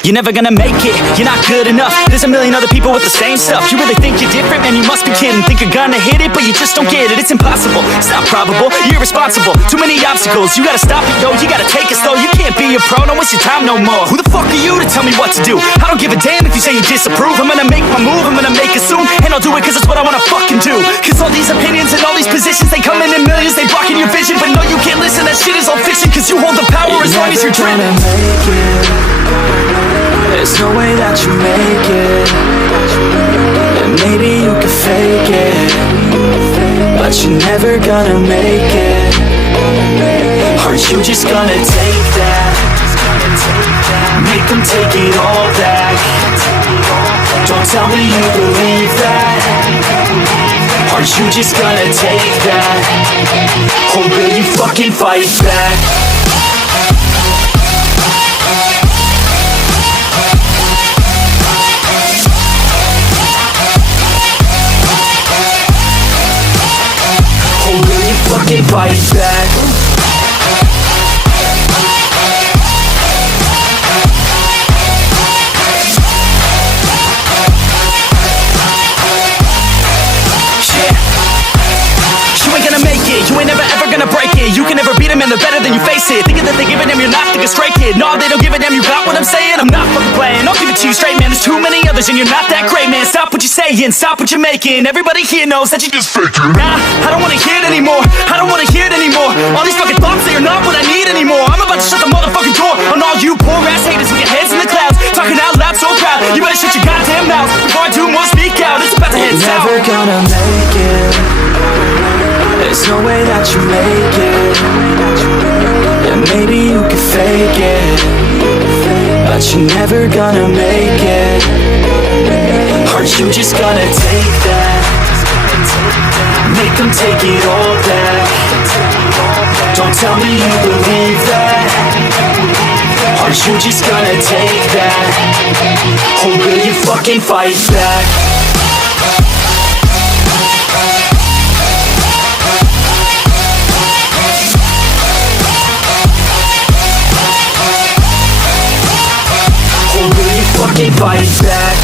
You're never gonna make it, you're not good enough. There's a million other people with the same stuff. You really think you're different? Man, you must be kidding. Think you're gonna hit it, but you just don't get it. It's impossible, it's not probable, you're irresponsible. Too many obstacles, you gotta stop it, yo. You gotta take it slow, you can't be a pro. Don't waste your time no more. Who the fuck are you to tell me what to do? I don't give a damn if you say you disapprove. I'm gonna make my move, I'm gonna make it soon. And I'll do it cause it's what I wanna fucking do. Cause all these opinions and all these positions, they come in millions, they blocking your vision. But no, you can't listen, that shit is all fiction. Cause you hold the power as long as you're dreaming. There's no way that you make it. And maybe you can fake it, but you're never gonna make it. Aren't you just gonna take that? Make them take it all back. Don't tell me you believe that. Aren't you just gonna take that? Or will you fucking fight back? Fucking fight back. You ain't gonna make it, you ain't never ever gonna break it. You can never beat them and they're better than you face it. Thinking that they give a damn, you're not thinking straight, kid. No, they don't give a damn, you got what I'm saying? I'm not fucking playing, I'll give it to you straight, man. There's too many others and you're not that great, man. Stop what you're saying, stop what you're making. Everybody here knows that you just faking. Nah, I don't wanna hear it anymore, I don't wanna hear it anymore. All these fucking thoughts, they are not what I need anymore. I'm about to shut the motherfucking door on all you poor ass haters with your heads in the clouds, talking out loud so proud. You better shut your goddamn mouth before I do more, speak out. It's about to head south. You're never gonna make it. There's no way that you make it. And maybe you can fake it, but you're never gonna make it. Aren't you just gonna take that? Make them take it all back. Don't tell me you believe that. Aren't you just gonna take that? Or will you fucking fight back? Fucking fight back.